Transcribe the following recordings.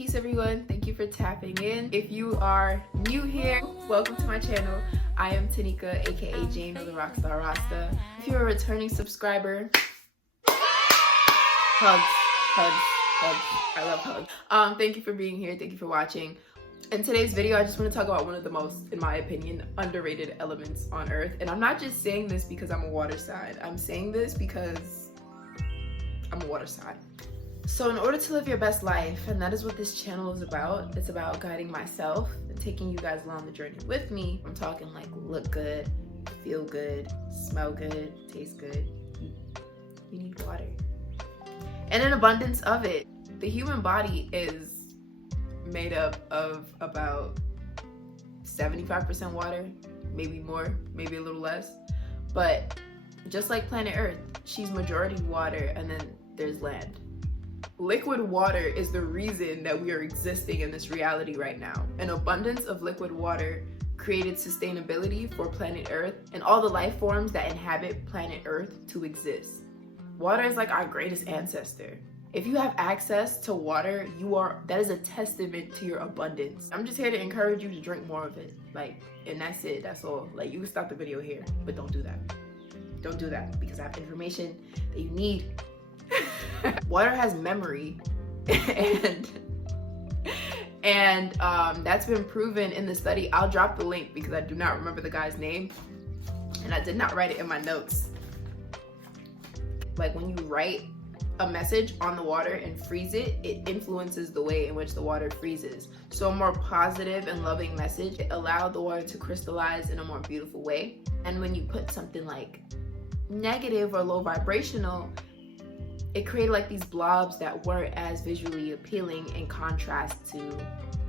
Peace everyone, thank you for tapping in. If you are new here, welcome to my channel. I am Tanika, aka Jane of the Rockstar Rasta. If you're a returning subscriber, hugs. I love hugs. Thank you for being here, thank you for watching. In today's video, I just want to talk about one of the most, in my opinion, underrated elements on earth. And I'm not just saying this because I'm a water sign. I'm saying this because I'm a water sign. So in order to live your best life, and that is what this channel is about, it's about guiding myself and taking you guys along the journey with me. I'm talking like look good, feel good, smell good, taste good. You need water. And an abundance of it. The human body is made up of about 75% water, maybe more, maybe a little less. But just like planet Earth, she's majority water and then there's land. Liquid water is the reason that we are existing in this reality right now. An abundance of liquid water created sustainability for planet Earth and all the life forms that inhabit planet Earth to exist. Water is like our greatest ancestor. If you have access to water, that is a testament to your abundance. I'm just here to encourage you to drink more of it. And that's it, that's all. You can stop the video here, but don't do that. Don't do that because I have information that you need. Water has memory and that's been proven in the study. I'll drop the link because I do not remember the guy's name and I did not write it in my notes. When you write a message on the water and freeze it, it influences the way in which the water freezes. So a more positive and loving message, it allowed the water to crystallize in a more beautiful way. And when you put something negative or low vibrational, it created these blobs that weren't as visually appealing in contrast to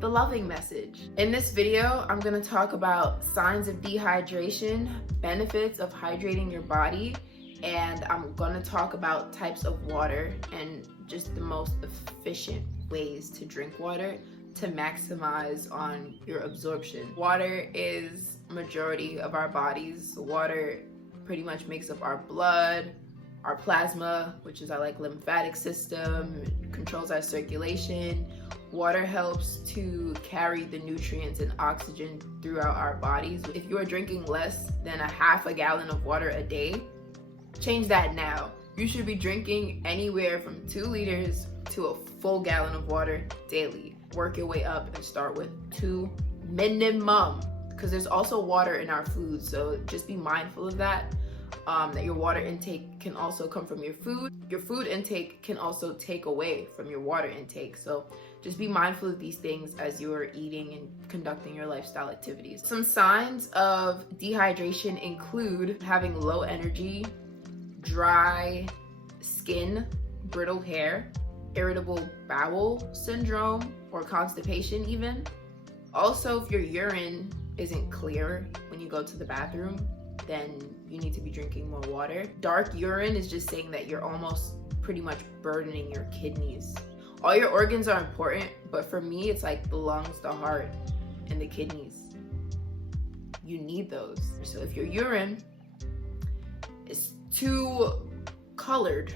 the loving message. In this video, I'm gonna talk about signs of dehydration, benefits of hydrating your body, and I'm gonna talk about types of water and just the most efficient ways to drink water to maximize on your absorption. Water is majority of our bodies. Water pretty much makes up our blood, our plasma, which is our lymphatic system, controls our circulation. Water helps to carry the nutrients and oxygen throughout our bodies. If you are drinking less than a half a gallon of water a day, change that now. You should be drinking anywhere from 2 liters to a full gallon of water daily. Work your way up and start with 2 minimum, because there's also water in our food, so just be mindful of that. That your water intake can also come from your food. Your food intake can also take away from your water intake. So just be mindful of these things as you are eating and conducting your lifestyle activities. Some signs of dehydration include having low energy, dry skin, brittle hair, irritable bowel syndrome, or constipation even. Also, if your urine isn't clear when you go to the bathroom, then you need to be drinking more water. Dark urine is just saying that you're almost pretty much burdening your kidneys. All your organs are important, but for me, it's the lungs, the heart, and the kidneys. You need those. So if your urine is too colored,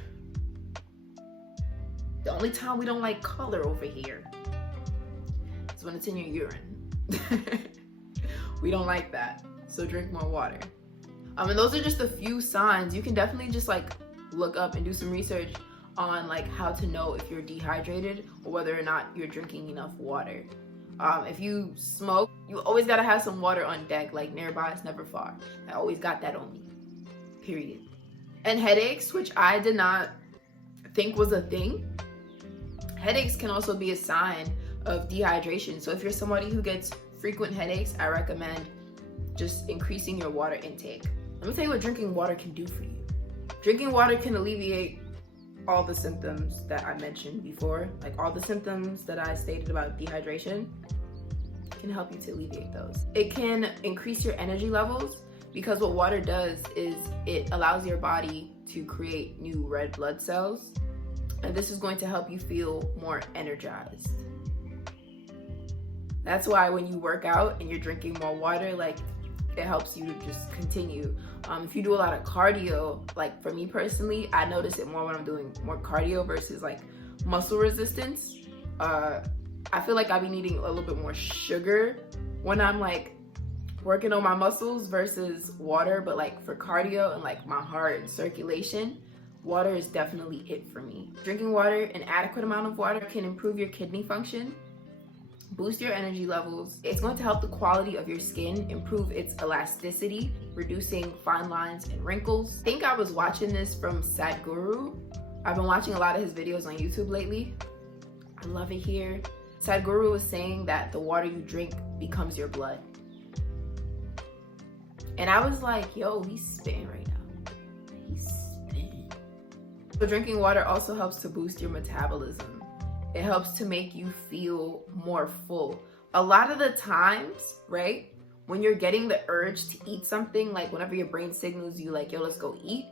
the only time we don't like color over here is when it's in your urine. We don't like that, so drink more water. And those are just a few signs. You can definitely just look up and do some research on how to know if you're dehydrated or whether or not you're drinking enough water. If you smoke, you always gotta have some water on deck. Nearby is never far. I always got that on me, period. And headaches, which I did not think was a thing. Headaches can also be a sign of dehydration. So if you're somebody who gets frequent headaches, I recommend just increasing your water intake. Let me tell you what drinking water can do for you. Drinking water can alleviate all the symptoms that I mentioned before. All the symptoms that I stated about dehydration can help you to alleviate those. It can increase your energy levels because what water does is it allows your body to create new red blood cells. And this is going to help you feel more energized. That's why when you work out and you're drinking more water, it helps you to just continue. If you do a lot of cardio, for me personally, I notice it more when I'm doing more cardio versus muscle resistance. I feel like I be needing a little bit more sugar when I'm like working on my muscles versus water, but like for cardio and like my heart and circulation, water is definitely it for me. Drinking water, an adequate amount of water, can improve your kidney function, boost your energy levels. It's going to help the quality of your skin, improve its elasticity, reducing fine lines and wrinkles. I think I was watching this from Sadguru. I've been watching a lot of his videos on YouTube lately. I love it here. Sadguru was saying that the water you drink becomes your blood. And I was like, yo, he's spitting right now. He's spitting. So drinking water also helps to boost your metabolism. It helps to make you feel more full. A lot of the times, right, when you're getting the urge to eat something, like whenever your brain signals you like, yo, let's go eat,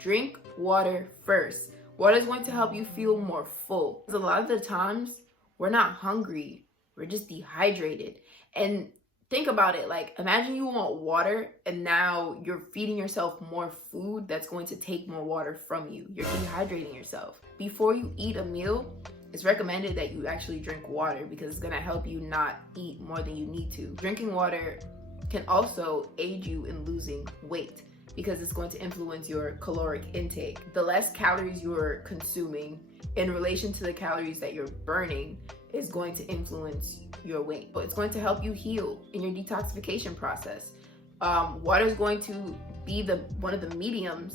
drink water first. Water is going to help you feel more full. Because a lot of the times, we're not hungry. We're just dehydrated. And think about it, like imagine you want water and now you're feeding yourself more food that's going to take more water from you. You're dehydrating yourself. Before you eat a meal, it's recommended that you actually drink water because it's gonna help you not eat more than you need to. Drinking water can also aid you in losing weight because it's going to influence your caloric intake. The less calories you're consuming in relation to the calories that you're burning is going to influence your weight. But it's going to help you heal in your detoxification process. Water is going to be one of the mediums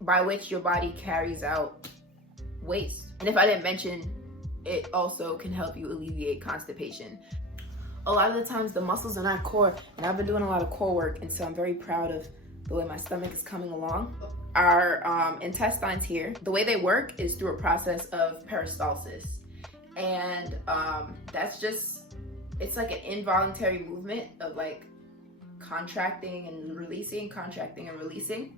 by which your body carries out waste. And if I didn't mention, it also can help you alleviate constipation. A lot of the times the muscles in our core, and I've been doing a lot of core work, and so I'm very proud of the way my stomach is coming along. Our intestines here, the way they work is through a process of peristalsis. And that's just, it's like an involuntary movement of like contracting and releasing, contracting and releasing.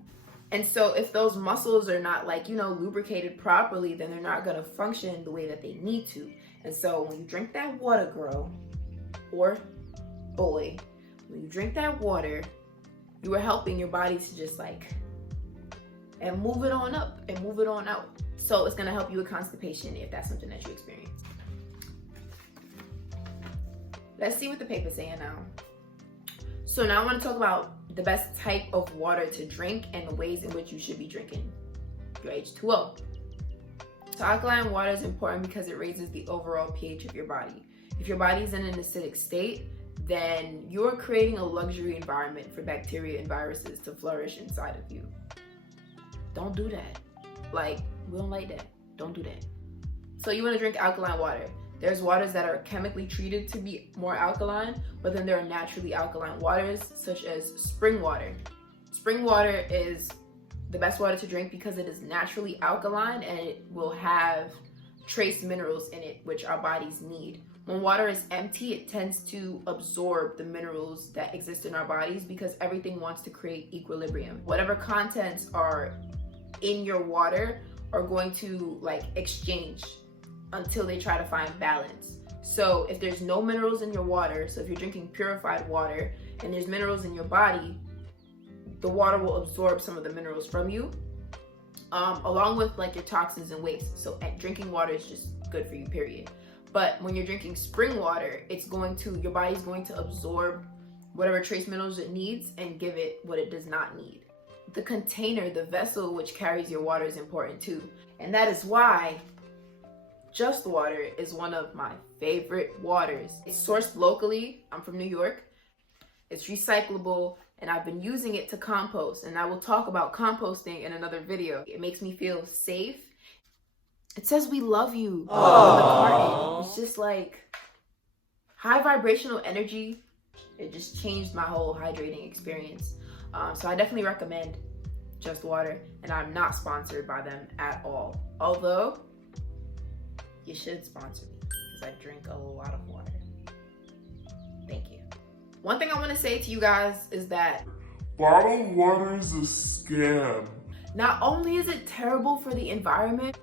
And so if those muscles are not like, lubricated properly, then they're not gonna function the way that they need to. And so when you drink that water, girl, or boy, when you drink that water, you are helping your body to just like, and move it on up and move it on out. So it's gonna help you with constipation if that's something that you experience. Let's see what the paper's saying now. So now I wanna talk about the best type of water to drink and the ways in which you should be drinking your H2O. So alkaline water is important because it raises the overall pH of your body. If your body is in an acidic state, then you're creating a luxury environment for bacteria and viruses to flourish inside of you. Don't do that. Like, we don't like that. Don't do that. So you want to drink alkaline water. There's waters that are chemically treated to be more alkaline, but then there are naturally alkaline waters, such as spring water. Spring water is the best water to drink because it is naturally alkaline and it will have trace minerals in it, which our bodies need. When water is empty, it tends to absorb the minerals that exist in our bodies because everything wants to create equilibrium. Whatever contents are in your water are going to like exchange until they try to find balance. So if there's no minerals in your water, so if you're drinking purified water and there's minerals in your body, the water will absorb some of the minerals from you, along with like your toxins and waste. So drinking water is just good for you, period. But when you're drinking spring water, your body's going to absorb whatever trace minerals it needs and give it what it does not need. The container, the vessel which carries your water is important too. And that is why Just Water is one of my favorite waters. It's sourced locally. I'm from New York. It's recyclable, and I've been using it to compost, and I will talk about composting in another video. It makes me feel safe. It says we love you on the carton. It's just like high vibrational energy. It just changed my whole hydrating experience. So I definitely recommend Just Water, and I'm not sponsored by them at all. Although, you should sponsor me because I drink a lot of water. Thank you. One thing I want to say to you guys is that bottled water is a scam. Not only is it terrible for the environment,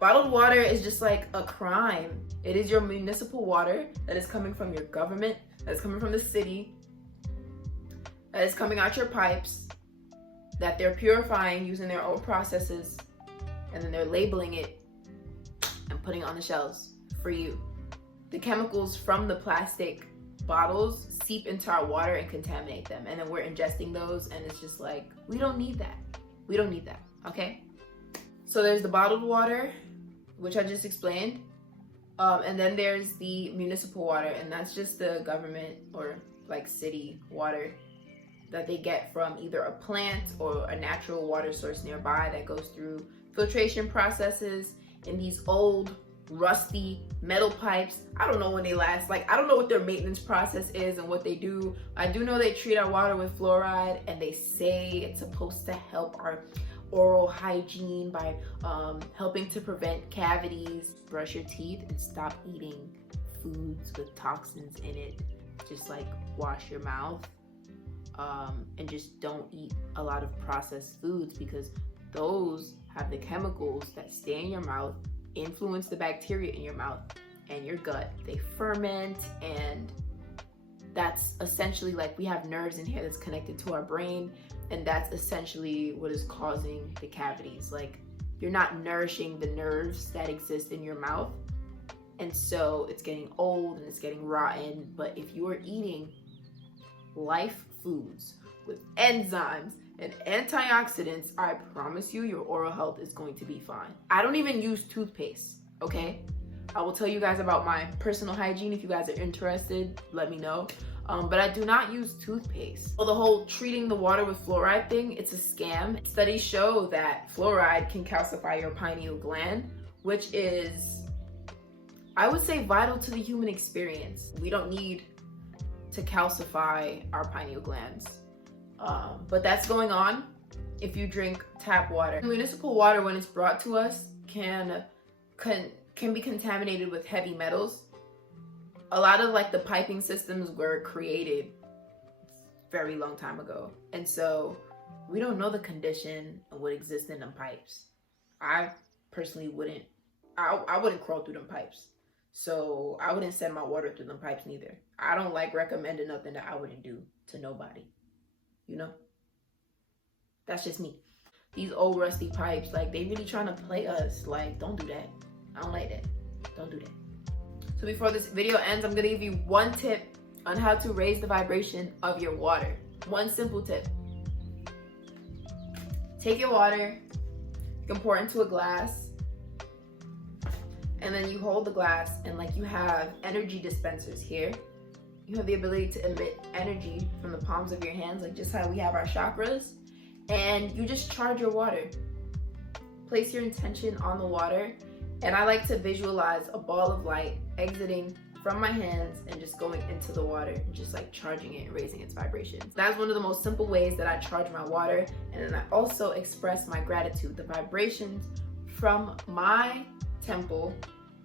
bottled water is just like a crime. It is your municipal water that is coming from your government, that is coming from the city, that is coming out your pipes, that they're purifying using their own processes, and then they're labeling it and putting it on the shelves. for you. The chemicals from the plastic bottles seep into our water and contaminate them, and then we're ingesting those, and it's just like, we don't need that. We don't need that, okay? So there's the bottled water, which I just explained, and then there's the municipal water, and that's just the government or like city water that they get from either a plant or a natural water source nearby that goes through filtration processes in these old rusty metal pipes. I don't know when they last. Like, I don't know what their maintenance process is and what they do. I do know they treat our water with fluoride, and they say it's supposed to help our oral hygiene by helping to prevent cavities. Brush your teeth and stop eating foods with toxins in it. Just like wash your mouth, and just don't eat a lot of processed foods, because those have the chemicals that stay in your mouth, influence the bacteria in your mouth and your gut. They ferment, and that's essentially, like, we have nerves in here that's connected to our brain, and that's essentially what is causing the cavities. Like, you're not nourishing the nerves that exist in your mouth, and so it's getting old and it's getting rotten. But if you are eating life foods with enzymes and antioxidants, I promise you your oral health is going to be fine. I don't even use toothpaste, okay? I will tell you guys about my personal hygiene. If you guys are interested, let me know. But I do not use toothpaste. So the whole treating the water with fluoride thing, it's a scam. Studies show that fluoride can calcify your pineal gland, which is, I would say, vital to the human experience. We don't need to calcify our pineal glands. But that's going on if you drink tap water. Municipal water, when it's brought to us, can be contaminated with heavy metals. A lot of like the piping systems were created very long time ago, and so we don't know the condition of what exists in them pipes. I personally wouldn't. I wouldn't crawl through them pipes, so I wouldn't send my water through them pipes neither. I don't like recommending nothing that I wouldn't do to nobody. You know, that's just me. These old rusty pipes, like, they really trying to play us. Like, don't do that. I don't like that. Don't do that. So before this video ends, I'm gonna give you one tip on how to raise the vibration of your water. One simple tip. Take your water, you can pour it into a glass, and then you hold the glass, and like, you have energy dispensers here. You have the ability to emit energy from the palms of your hands, like just how we have our chakras, and you just charge your water. Place your intention on the water, and I like to visualize a ball of light exiting from my hands and just going into the water and just like charging it and raising its vibrations. That's one of the most simple ways that I charge my water, and then I also express my gratitude. The vibrations from my temple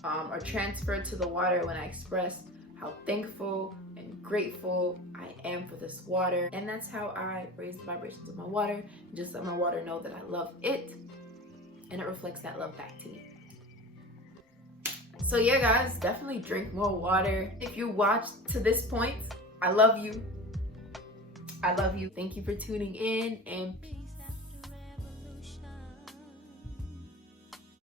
are transferred to the water when I express how thankful and grateful I am for this water. And that's how I raise the vibrations of my water, and just let my water know that I love it, and it reflects that love back to me. So yeah, guys, definitely drink more water. If you watched to this point, I love you. I love you. Thank you for tuning in, and peace.